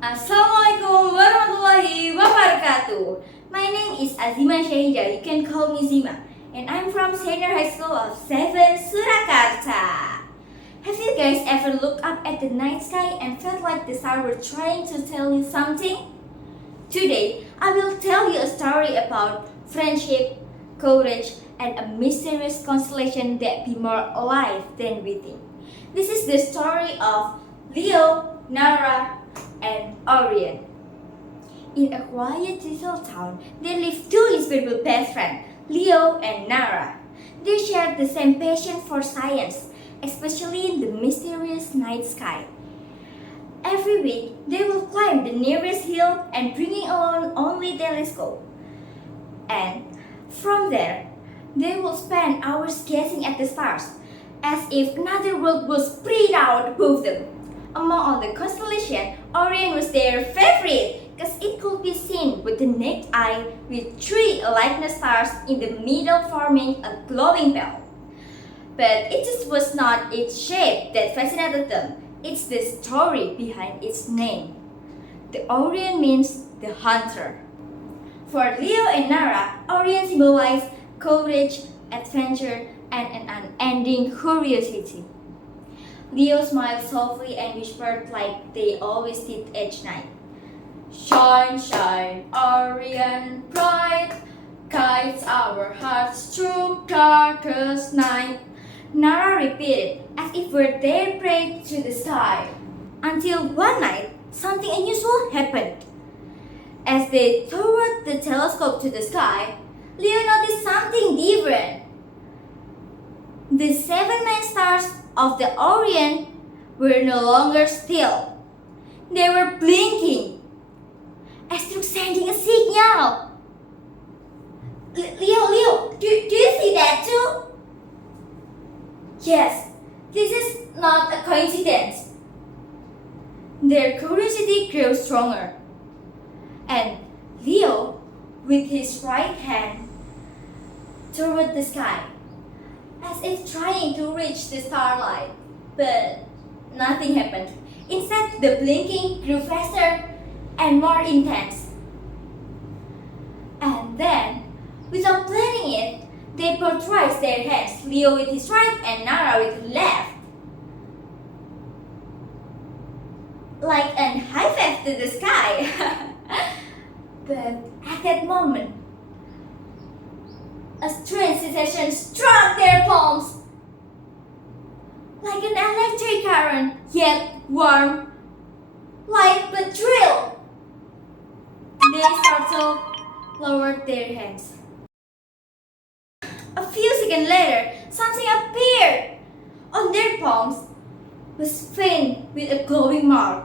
Assalamualaikum warahmatullahi wabarakatuh. My name is Azima Shahida. You can call me Zima. And I'm from Senior High School of 7 Surakarta. Have you guys ever looked up at the night sky and felt like the stars were trying to tell you something? Today, I will tell you a story about friendship, courage, and a mysterious constellation that be more alive than we think. This is the story of Leo, Nara, and Orion. In a quiet little town, there lived two inseparable best friends, Leo and Nara. They shared the same passion for science, especially in the mysterious night sky. Every week, they will climb the nearest hill and bringing along only telescope. And from there, they will spend hours gazing at the stars, as if another world was spread out above them. Among all the constellation, Orion was their favorite because it could be seen with the naked eye with three lightning stars in the middle forming a glowing bell. But it just was not its shape that fascinated them, it's the story behind its name. The Orion means the hunter. For Leo and Nara, Orion symbolized courage, adventure, and an unending curiosity. Leo smiled softly and whispered like they always did each night. Shine, shine, Orion bright, guides our hearts through darkest night. Nara repeated as if were their prey to the sky. Until one night, something unusual happened. As they lowered the telescope to the sky, Leo noticed something different. The seven main stars of the Orion were no longer still. They were blinking, as though sending a signal. Leo, do you see that too? Yes, this is not a coincidence. Their curiosity grew stronger, and Leo, with his right hand, toward the sky, as if trying to reach the starlight, but nothing happened. Instead, the blinking grew faster and more intense. And then, without planning it, they both raised their hands, Leo with his right and Nara with his left. Like an high five to the sky. But at that moment, a strange sensation struck their palms. Like an electric current, yet warm, light but thrill. They startled, lowered their hands. A few seconds later, something appeared. On their palms was faint with a glowing mark.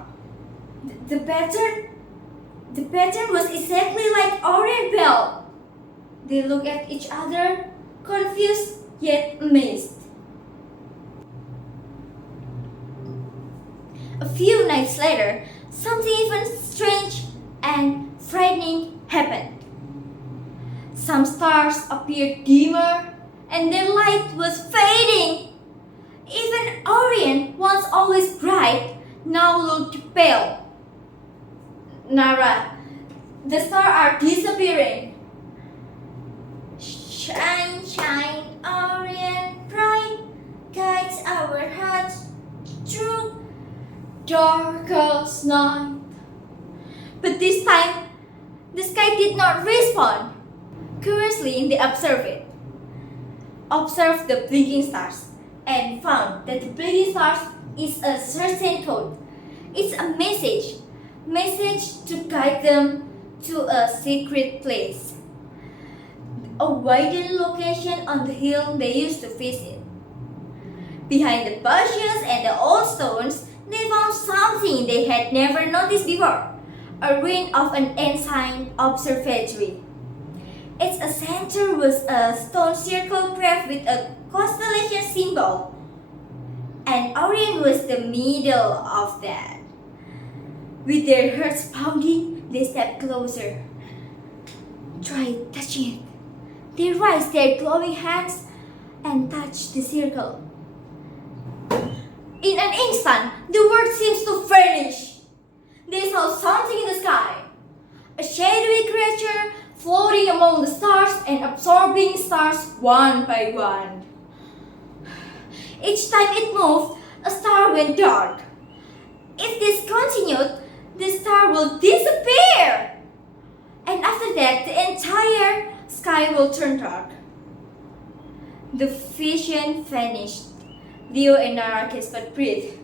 The pattern was exactly like Orion bell. They looked at each other, confused yet amazed. A few nights later, something even strange and frightening happened. Some stars appeared dimmer and their light was fading. Even Orion, once always bright, now looked pale. Nara, the stars are disappearing. Shine, shine, Orion bright, guides our hearts through darkest night. But this time, the sky did not respond. Curiously, they observed it. Observed the blinking stars and found that the blinking stars is a certain code. It's a message to guide them to a secret place. A hidden location on the hill they used to visit. Behind the bushes and the old stones, they found something they had never noticed before, a ruin of an ancient observatory. Its center was a stone circle carved with a constellation symbol, and Orion was the middle of that. With their hearts pounding, they stepped closer. Try touching it. They raised their glowing hands and touched the circle. In an instant, the world seems to vanish. They saw absorbing stars one by one. Each time it moved, a star went dark. If this continued, the star will disappear. And after that, the entire sky will turn dark. The vision vanished. Leo and Nara kissed but breathed.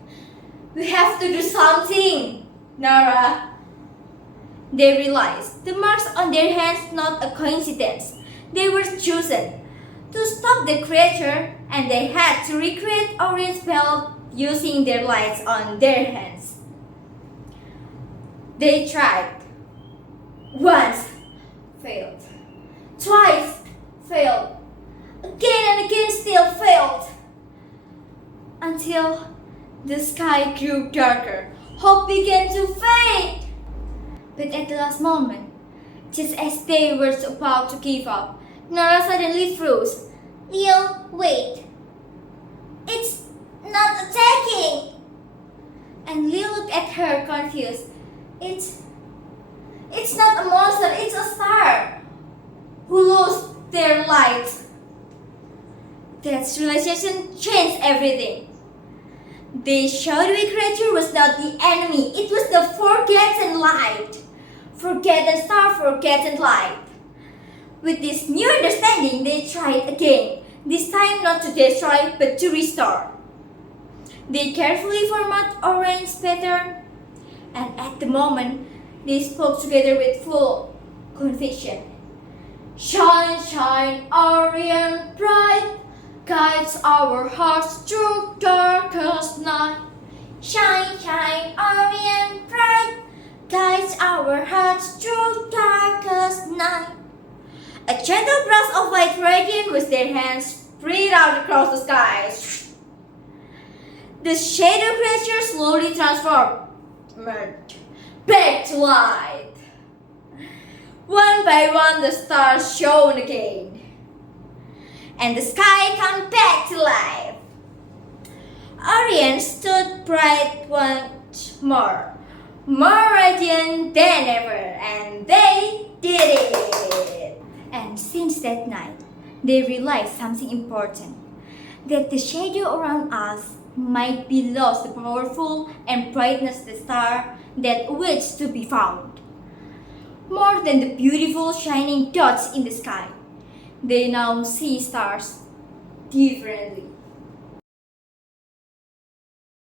We have to do something, Nara. They realized the marks on their hands not a coincidence. They were chosen to stop the creature, and they had to recreate Orion's belt using their lights on their hands. They tried. Once, failed. Twice, failed. Again and again, still failed. Until the sky grew darker, hope began to fade. But at the last moment, just as they were about to give up, Nara suddenly froze. Leo, wait. It's not attacking. And Leo looked at her confused. It's not a monster, it's a star who lost their light. That realization changed everything. The shadowy creature was not the enemy, it was the forgotten light. Forgotten star, forgotten light. With this new understanding, they tried again, this time not to destroy but to restore. They carefully format Orion's pattern, and at the moment, they spoke together with full conviction. Shine, shine, Orion bright, guides our hearts through darkest night. Shine, shine, Orion bright, guides our hearts through darkest night. A gentle blast of white radiance with their hands spread out across the skies. The shadow creature slowly transformed back to light. One by one, the stars shone again, and the sky came back to life. Orion stood bright once more radiant than ever, and they did it. And since that night, they realized something important, that the shadow around us might be lost the powerful and brightness the star that waits to be found. More than the beautiful shining dots in the sky, they now see stars differently.